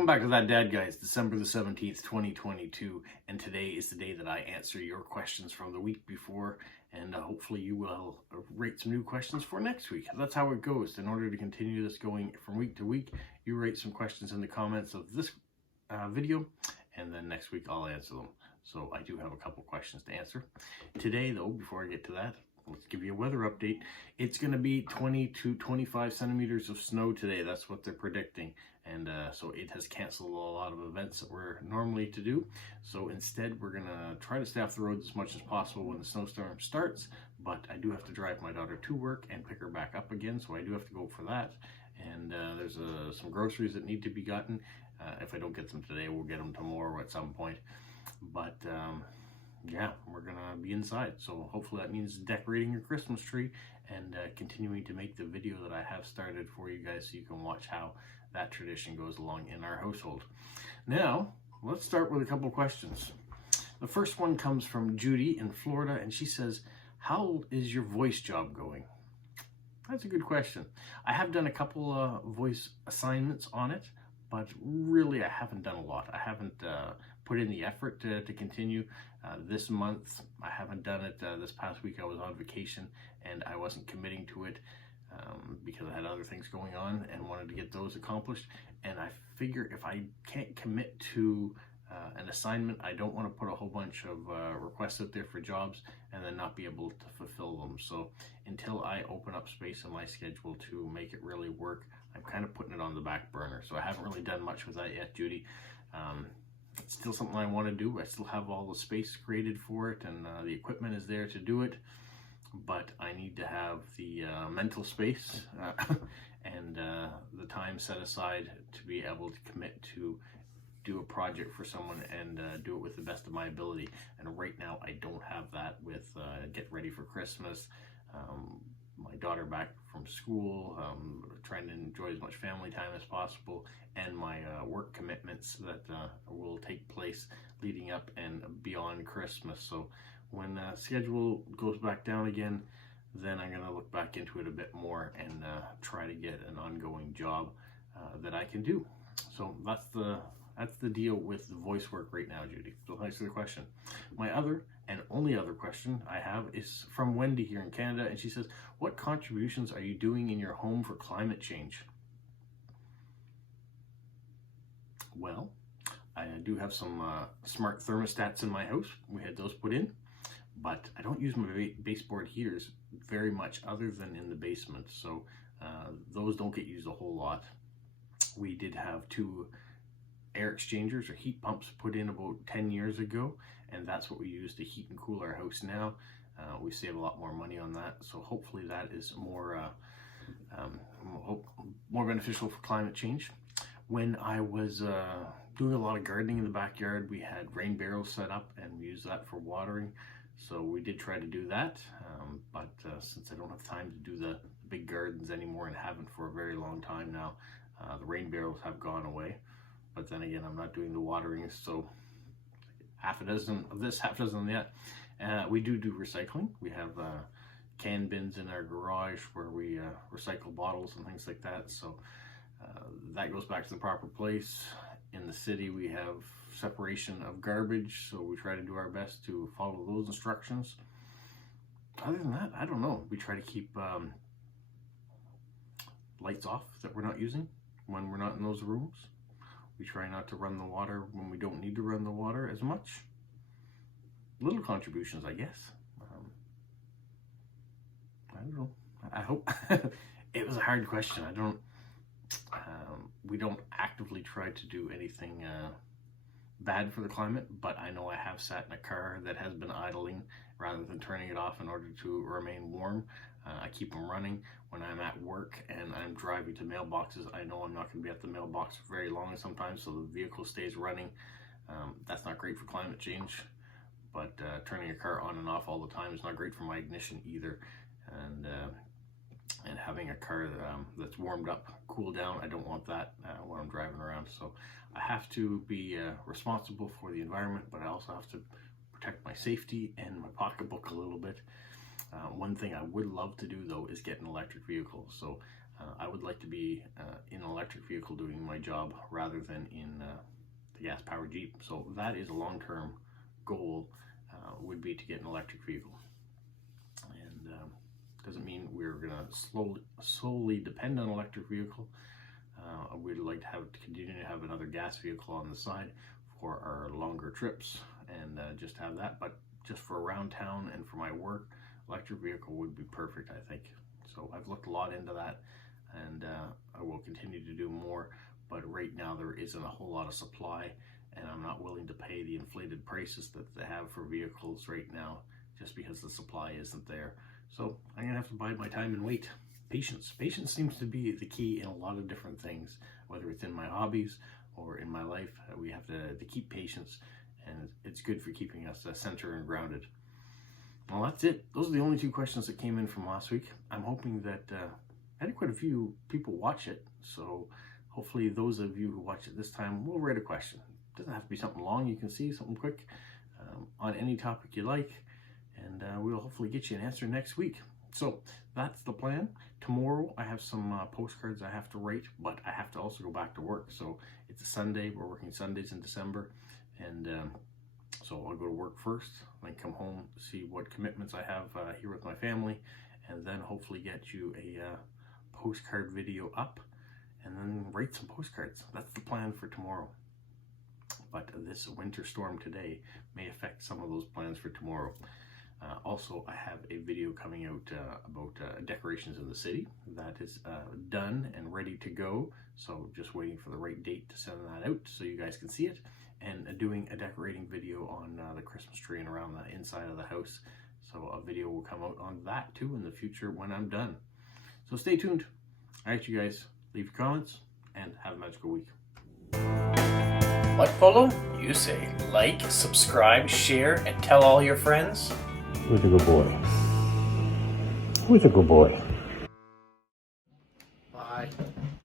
Welcome back to That Dad Guy. It's December the 17th, 2022, and today is the day that I answer your questions from the week before, and hopefully you will rate some new questions for next week. That's how it goes. In order to continue this going from week to week, you rate some questions in the comments of this video, and then next week I'll answer them. So I do have a couple questions to answer. Today, though, before I get to that, let's give you a weather update. It's going to be 20 to 25 centimeters of snow today. That's what they're predicting. And so it has canceled a lot of events that we're normally to do. So instead, we're going to try to stay off the roads as much as possible when the snowstorm starts. But I do have to drive my daughter to work and pick her back up again. So I do have to go for that. And there's some groceries that need to be gotten. If I don't get them today, we'll get them tomorrow at some point. But yeah, we're gonna be inside, so hopefully that means decorating your Christmas tree and continuing to make the video that I have started for you guys so you can watch how that tradition goes along in our household. Now, let's start with a couple questions. The first one comes from Judy in Florida, and she says, how is your voice job going? That's a good question. I have done a couple voice assignments on it, but really I haven't done a lot. I haven't put in the effort to continue. This month I haven't done it. This past week I was on vacation and I wasn't committing to it because I had other things going on and wanted to get those accomplished. And I figure if I can't commit to an assignment, I don't want to put a whole bunch of requests out there for jobs and then not be able to fulfill them. So until I open up space in my schedule to make it really work, I'm kind of putting it on the back burner. So I haven't really done much with that yet, Judy. It's still something I want to do. I still have all the space created for it, and the equipment is there to do it, but I need to have the mental space and the time set aside to be able to commit to do a project for someone and do it with the best of my ability. And right now I don't have that with get ready for Christmas, my daughter back from school, trying to enjoy as much family time as possible, and my work commitments that will take place leading up and beyond Christmas. So when schedule goes back down again, then I'm going to look back into it a bit more and try to get an ongoing job that I can do. So that's the deal with the voice work right now, Judy. So thanks for the question. My other and only other question I have is from Wendy here in Canada, and she says, what contributions are you doing in your home for climate change? Well, I do have some smart thermostats in my house. We had those put in, but I don't use my baseboard heaters very much other than in the basement. So those don't get used a whole lot. We did have two air exchangers or heat pumps put in about 10 years ago, and that's what we use to heat and cool our house now. We save a lot more money on that, so hopefully that is more beneficial for climate change. When I was doing a lot of gardening in the backyard, we had rain barrels set up and we used that for watering, so we did try to do that, but since I don't have time to do the big gardens anymore and haven't for a very long time now, the rain barrels have gone away. But then again, I'm not doing the watering, so half a dozen of this, half a dozen of that. We do recycling. We have can bins in our garage where we recycle bottles and things like that. So that goes back to the proper place. In the city, we have separation of garbage, so we try to do our best to follow those instructions. Other than that, I don't know. We try to keep lights off that we're not using when we're not in those rooms. We try not to run the water when we don't need to run the water as much. Little contributions, I guess. I don't know. I hope it was a hard question. I don't. We don't actively try to do anything bad for the climate, but I know I have sat in a car that has been idling rather than turning it off in order to remain warm. I keep them running when I'm at work and I'm driving to mailboxes. I know I'm not going to be at the mailbox for very long sometimes, so the vehicle stays running. That's not great for climate change, but turning a car on and off all the time is not great for my ignition either. And having a car that's warmed up, cool down, I don't want that when I'm driving around. So I have to be responsible for the environment, but I also have to protect my safety and my pocketbook a little bit. One thing I would love to do though is get an electric vehicle. So I would like to be in an electric vehicle doing my job rather than in the gas-powered Jeep. So that is a long-term goal, would be to get an electric vehicle. And doesn't mean we're going to solely depend on an electric vehicle. We'd like to continue to have another gas vehicle on the side for our longer trips, and just have that. But just for around town and for my work, electric vehicle would be perfect, I think. So I've looked a lot into that, and I will continue to do more. But right now there isn't a whole lot of supply, and I'm not willing to pay the inflated prices that they have for vehicles right now, just because the supply isn't there. So I'm gonna have to bide my time and wait. Patience seems to be the key in a lot of different things, whether it's in my hobbies or in my life. We have to keep patience, and it's good for keeping us centered and grounded. Well, that's it. Those are the only 2 questions that came in from last week. I'm hoping that I had quite a few people watch it, so hopefully those of you who watch it this time will write a question. It doesn't have to be something long. You can see something quick on any topic you like, and we'll hopefully get you an answer next week. So that's the plan. Tomorrow I have some postcards I have to write, but I have to also go back to work. So it's a Sunday. We're working Sundays in December, and so I'll go to work first, then come home, see what commitments I have here with my family, and then hopefully get you a postcard video up, and then write some postcards. That's the plan for tomorrow. But this winter storm today may affect some of those plans for tomorrow. Also, I have a video coming out about decorations in the city that is done and ready to go. So just waiting for the right date to send that out so you guys can see it. And doing a decorating video on the Christmas tree and around the inside of the house. So a video will come out on that too in the future when I'm done. So stay tuned. All right, you guys, leave your comments and have a magical week. What, Polo? You say like, subscribe, share, and tell all your friends. Who's a good boy? Who's a good boy? Bye.